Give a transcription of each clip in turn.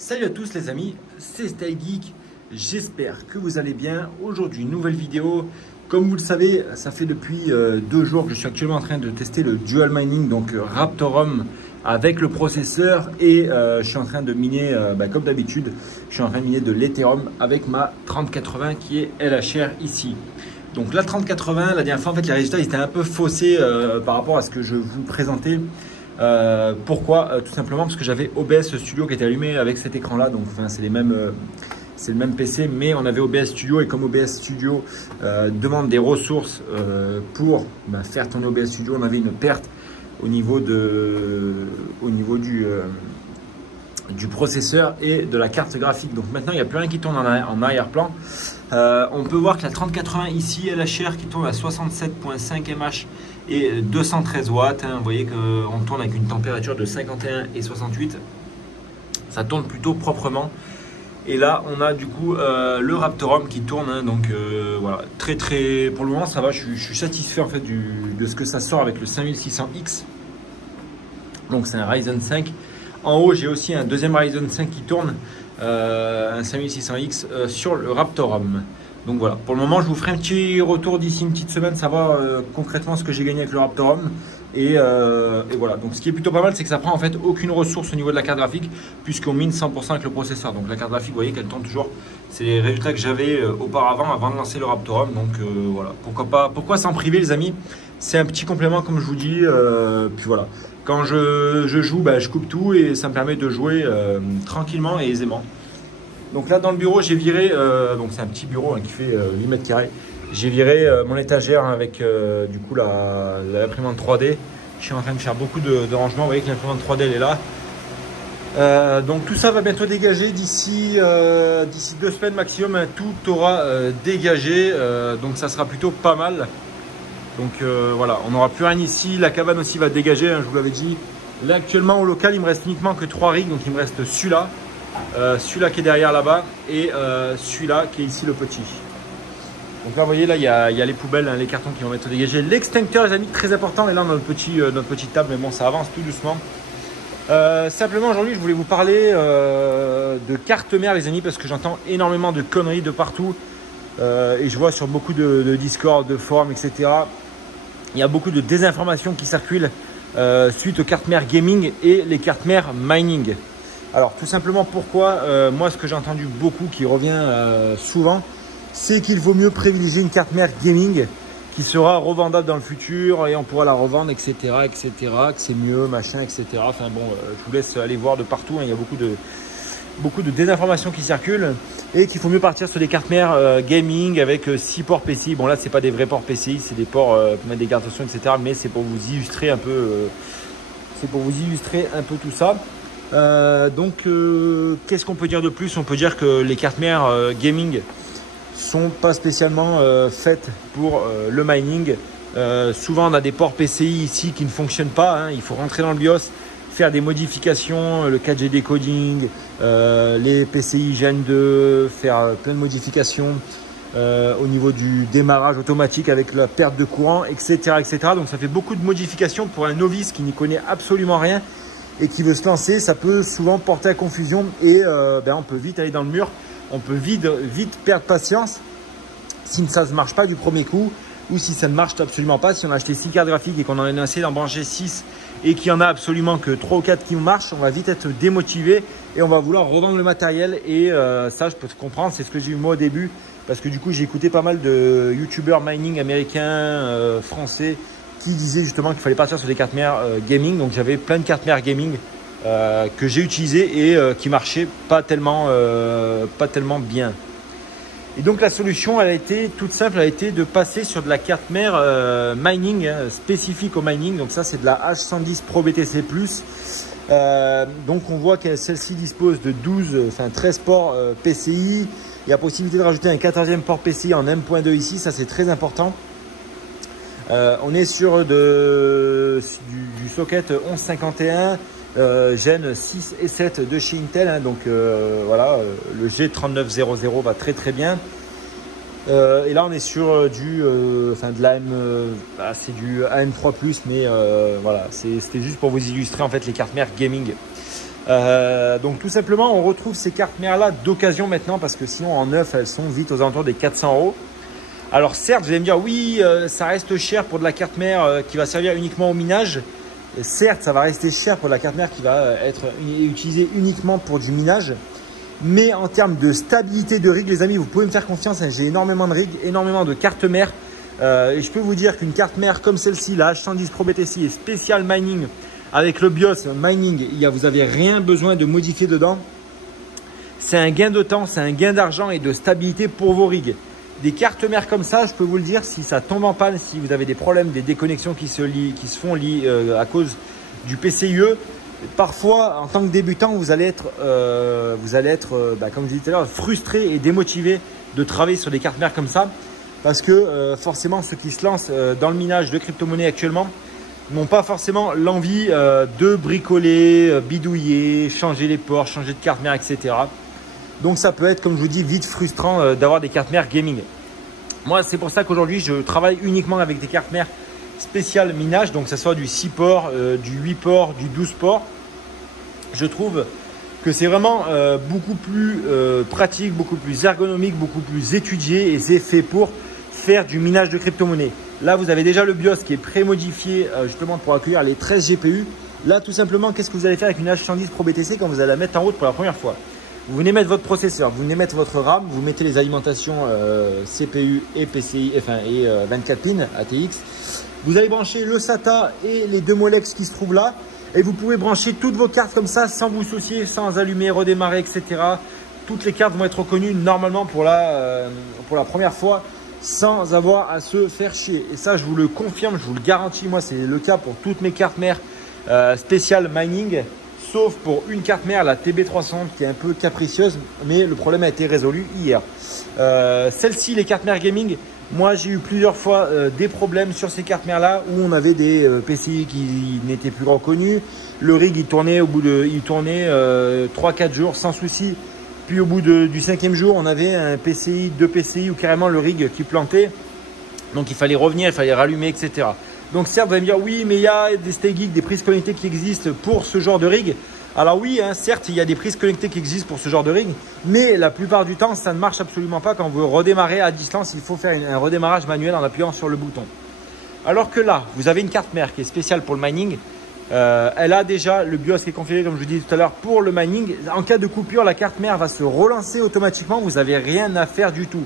Salut à tous les amis, c'est StyleGeek, j'espère que vous allez bien. Aujourd'hui, nouvelle vidéo. Comme vous le savez, ça fait depuis 2 jours que je suis actuellement en train de tester le Dual Mining, donc Raptorum avec le processeur. Et je suis en train de miner, comme d'habitude, je suis en train de miner de l'Ethereum avec ma 3080 qui est LHR ici. Donc la 3080, la dernière fois, en fait, les résultats ils étaient un peu faussés par rapport à ce que je vous présentais. Pourquoi tout simplement parce que j'avais OBS Studio qui était allumé avec cet écran là, donc c'est les mêmes, c'est le même PC, mais on avait OBS Studio, et comme OBS Studio demande des ressources pour faire tourner OBS Studio, on avait une perte au niveau du processeur et de la carte graphique. Donc maintenant il n'y a plus rien qui tourne en arrière-plan. On peut voir que la 3080 ici, LHR qui tourne à 67.5 mAh et 213 watts. Vous voyez qu'on tourne avec une température de 51 et 68. Ça tourne plutôt proprement. Et là, on a du coup le Raptorum qui tourne. Voilà, très pour le moment, ça va. Je suis satisfait en fait de ce que ça sort avec le 5600X. Donc c'est un Ryzen 5. En haut, j'ai aussi un deuxième Ryzen 5 qui tourne, un 5600X sur le Raptorum. Donc voilà, pour le moment, je vous ferai un petit retour d'ici une petite semaine, savoir concrètement ce que j'ai gagné avec le Raptorum. Et voilà, donc ce qui est plutôt pas mal, c'est que ça prend en fait aucune ressource au niveau de la carte graphique, puisqu'on mine 100% avec le processeur. Donc la carte graphique, vous voyez qu'elle tourne toujours. C'est les résultats que j'avais auparavant, avant de lancer le Raptorum. Donc voilà, pourquoi s'en priver les amis? C'est un petit complément comme je vous dis, puis voilà. Quand je joue, je coupe tout et ça me permet de jouer tranquillement et aisément. Donc là dans le bureau j'ai viré, donc c'est un petit bureau qui fait 8 mètres carrés. J'ai viré mon étagère avec du coup l'imprimante 3D. Je suis en train de faire beaucoup de rangements. Vous voyez que l'imprimante 3D elle est là. Donc tout ça va bientôt dégager d'ici 2 semaines maximum. Tout aura dégagé, donc ça sera plutôt pas mal. Donc voilà, on n'aura plus rien ici. La cabane aussi va dégager, je vous l'avais dit. Là actuellement au local il me reste uniquement que 3 rigs. Donc il me reste celui-là, celui-là qui est derrière là-bas et celui-là qui est ici le petit. Donc là vous voyez, là il y a les poubelles, les cartons qui vont être dégagés. L'extincteur les amis, très important. Et là on a notre petite table, mais bon ça avance tout doucement. Simplement aujourd'hui je voulais vous parler de carte mère les amis, parce que j'entends énormément de conneries de partout. Et je vois sur beaucoup de Discord, de forums, etc. Il y a beaucoup de désinformations qui circulent suite aux cartes mères gaming et les cartes mères mining. Alors tout simplement pourquoi, moi ce que j'ai entendu beaucoup qui revient souvent, c'est qu'il vaut mieux privilégier une carte mère gaming qui sera revendable dans le futur et on pourra la revendre, etc. que c'est mieux, machin, etc. Enfin bon, je vous laisse aller voir de partout, il y a beaucoup de désinformations qui circulent et qu'il faut mieux partir sur des cartes mères gaming avec 6 ports PCI. Bon là c'est pas des vrais ports PCI, c'est des ports pour mettre des cartes son, etc. Mais c'est pour vous illustrer un peu, tout ça. Qu'est-ce qu'on peut dire de plus? On peut dire que les cartes mères gaming sont pas spécialement faites pour le mining. Souvent on a des ports PCI ici qui ne fonctionnent pas, il faut rentrer dans le BIOS, faire des modifications, le 4G decoding, les PCI Gen 2, faire plein de modifications au niveau du démarrage automatique avec la perte de courant, etc. Donc ça fait beaucoup de modifications pour un novice qui n'y connaît absolument rien et qui veut se lancer. Ça peut souvent porter à confusion et on peut vite aller dans le mur, on peut vite perdre patience si ça ne marche pas du premier coup, ou si ça ne marche absolument pas. Si on a acheté 6 cartes graphiques et qu'on en a essayé d'en brancher 6 et qu'il n'y en a absolument que 3 ou 4 qui marchent, on va vite être démotivé et on va vouloir revendre le matériel. Et ça, je peux te comprendre, c'est ce que j'ai eu moi au début, parce que du coup, j'ai écouté pas mal de youtubeurs mining américains, français, qui disaient justement qu'il fallait partir sur des cartes mères gaming. Donc j'avais plein de cartes mères gaming que j'ai utilisées et qui marchaient pas tellement bien. Et donc la solution, elle a été toute simple, elle a été de passer sur de la carte mère mining, spécifique au mining. Donc ça c'est de la H110 Pro BTC+. Donc on voit que celle-ci dispose de 13 ports PCI. Il y a possibilité de rajouter un 14e port PCI en M.2 ici, ça c'est très important. On est sur du socket 1151. Gen 6 et 7 de chez Intel, voilà, le G3900 va très bien. Et là on est sur de l'AM, c'est du AM3+, mais voilà, c'était juste pour vous illustrer en fait les cartes mères gaming. Donc tout simplement, on retrouve ces cartes mères là d'occasion maintenant parce que sinon en neuf, elles sont vite aux alentours des 400 €. Alors certes, vous allez me dire oui, ça reste cher pour de la carte mère qui va servir uniquement au minage. Certes, ça va rester cher pour de la carte mère qui va être utilisée uniquement pour du minage. Mais en termes de stabilité de rig, les amis, vous pouvez me faire confiance. J'ai énormément de rigs, énormément de cartes mères. Et je peux vous dire qu'une carte mère comme celle-ci, la H110 Pro BTC et Special Mining, avec le BIOS Mining, vous n'avez rien besoin de modifier dedans. C'est un gain de temps, c'est un gain d'argent et de stabilité pour vos rigs. Des cartes mères comme ça, je peux vous le dire, si ça tombe en panne, si vous avez des problèmes, des déconnexions qui se font à cause du PCIe, parfois, en tant que débutant, vous allez être comme je disais tout à l'heure, frustré et démotivé de travailler sur des cartes mères comme ça. Parce que forcément, ceux qui se lancent dans le minage de crypto-monnaies actuellement n'ont pas forcément l'envie de bricoler, bidouiller, changer les ports, changer de carte mère, etc. Donc ça peut être, comme je vous dis, vite frustrant d'avoir des cartes mères gaming. Moi, c'est pour ça qu'aujourd'hui, je travaille uniquement avec des cartes mères spéciales minage. Donc, que ce soit du 6 ports, du 8 ports, du 12 ports. Je trouve que c'est vraiment beaucoup plus pratique, beaucoup plus ergonomique, beaucoup plus étudié et c'est fait pour faire du minage de crypto-monnaie. Là, vous avez déjà le BIOS qui est pré-modifié justement pour accueillir les 13 GPU. Là, tout simplement, qu'est-ce que vous allez faire avec une H110 Pro BTC quand vous allez la mettre en route pour la première fois? Vous venez mettre votre processeur, vous venez mettre votre RAM, vous mettez les alimentations CPU et PCI, et 24 pins ATX. Vous allez brancher le SATA et les deux Molex qui se trouvent là. Et vous pouvez brancher toutes vos cartes comme ça sans vous soucier, sans allumer, redémarrer, etc. Toutes les cartes vont être reconnues normalement pour la première fois sans avoir à se faire chier. Et ça, je vous le confirme, je vous le garantis. Moi, c'est le cas pour toutes mes cartes mères spéciales mining. Sauf pour une carte mère, la TB300 qui est un peu capricieuse, mais le problème a été résolu hier. Celle-ci, les cartes mères gaming, moi j'ai eu plusieurs fois des problèmes sur ces cartes mères là où on avait des PCI qui n'étaient plus reconnus. Le rig il tournait 3-4 jours sans souci. Puis au bout du 5e jour, on avait un PCI, 2 PCI ou carrément le rig qui plantait. Donc il fallait revenir, il fallait rallumer, etc. Donc certes, vous allez me dire, oui, mais il y a des StayGeek, des prises connectées qui existent pour ce genre de rig. Alors oui, hein, certes, il y a des prises connectées qui existent pour ce genre de rig, mais la plupart du temps, ça ne marche absolument pas. Quand vous redémarrez à distance, il faut faire un redémarrage manuel en appuyant sur le bouton. Alors que là, vous avez une carte mère qui est spéciale pour le mining. Elle a déjà le BIOS qui est configuré, comme je vous disais tout à l'heure, pour le mining. En cas de coupure, la carte mère va se relancer automatiquement. Vous n'avez rien à faire du tout.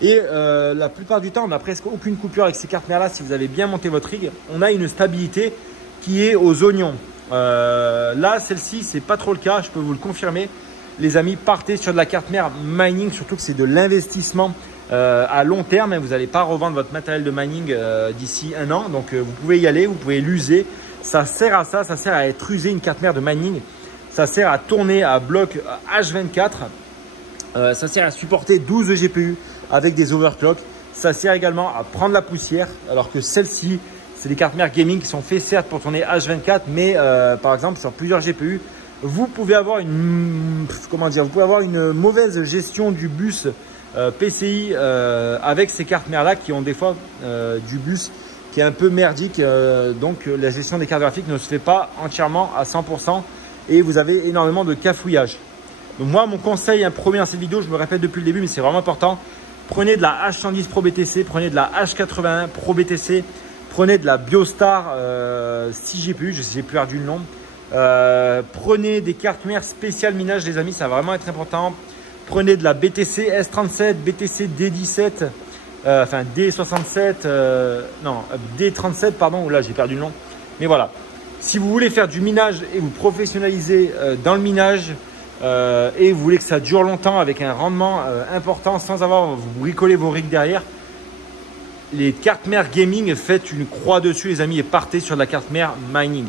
Et la plupart du temps, on n'a presque aucune coupure avec ces cartes mères là. Si vous avez bien monté votre rig, on a une stabilité qui est aux oignons. Là, celle-ci, c'est pas trop le cas, je peux vous le confirmer. Les amis, partez sur de la carte mère mining, surtout que c'est de l'investissement à long terme. Vous n'allez pas revendre votre matériel de mining d'ici 1 an. Donc, vous pouvez y aller, vous pouvez l'user. Ça sert à ça, ça sert à être usé une carte mère de mining. Ça sert à tourner à bloc H24. Ça sert à supporter 12 GPU avec des overclocks. Ça sert également à prendre la poussière, alors que celle-ci, c'est des cartes mères gaming qui sont faites certes pour tourner H24, mais par exemple sur plusieurs GPU, vous pouvez avoir une mauvaise gestion du bus PCI avec ces cartes mères là qui ont des fois du bus qui est un peu merdique. Donc la gestion des cartes graphiques ne se fait pas entièrement à 100% et vous avez énormément de cafouillage. Donc moi, mon conseil, un premier dans cette vidéo, je me répète depuis le début, mais c'est vraiment important. Prenez de la H110 Pro BTC, prenez de la H81 Pro BTC, prenez de la Biostar 6 GPU, j'ai perdu le nom. Prenez des cartes mères spéciales minage, les amis, ça va vraiment être important. Prenez de la BTC S37, BTC D17, enfin D67, non, D37, pardon, là j'ai perdu le nom. Mais voilà, si vous voulez faire du minage et vous professionnaliser dans le minage, et vous voulez que ça dure longtemps avec un rendement important sans avoir à vous bricoler vos rigs derrière, les cartes mères gaming, faites une croix dessus les amis et partez sur de la carte mère mining.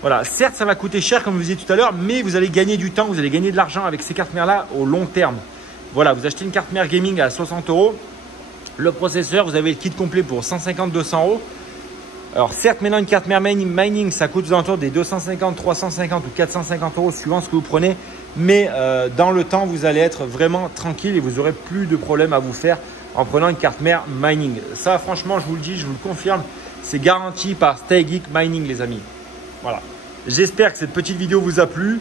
Voilà, certes ça va coûter cher comme je vous disais tout à l'heure, mais vous allez gagner du temps, vous allez gagner de l'argent avec ces cartes mères là au long terme. Voilà, vous achetez une carte mère gaming à 60 €, le processeur, vous avez le kit complet pour 150-200 €. Alors certes, maintenant une carte mère mining, ça coûte aux alentours des 250, 350 ou 450 € suivant ce que vous prenez. Mais dans le temps, vous allez être vraiment tranquille et vous n'aurez plus de problème à vous faire en prenant une carte mère mining. Ça, franchement, je vous le dis, je vous le confirme, c'est garanti par StayGeek Mining, les amis. Voilà. J'espère que cette petite vidéo vous a plu.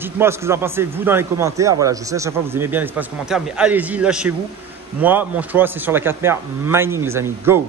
Dites-moi ce que vous en pensez, vous, dans les commentaires. Voilà, je sais à chaque fois que vous aimez bien l'espace commentaire, mais allez-y, lâchez-vous. Moi, mon choix, c'est sur la 4 mers Mining, les amis. Go!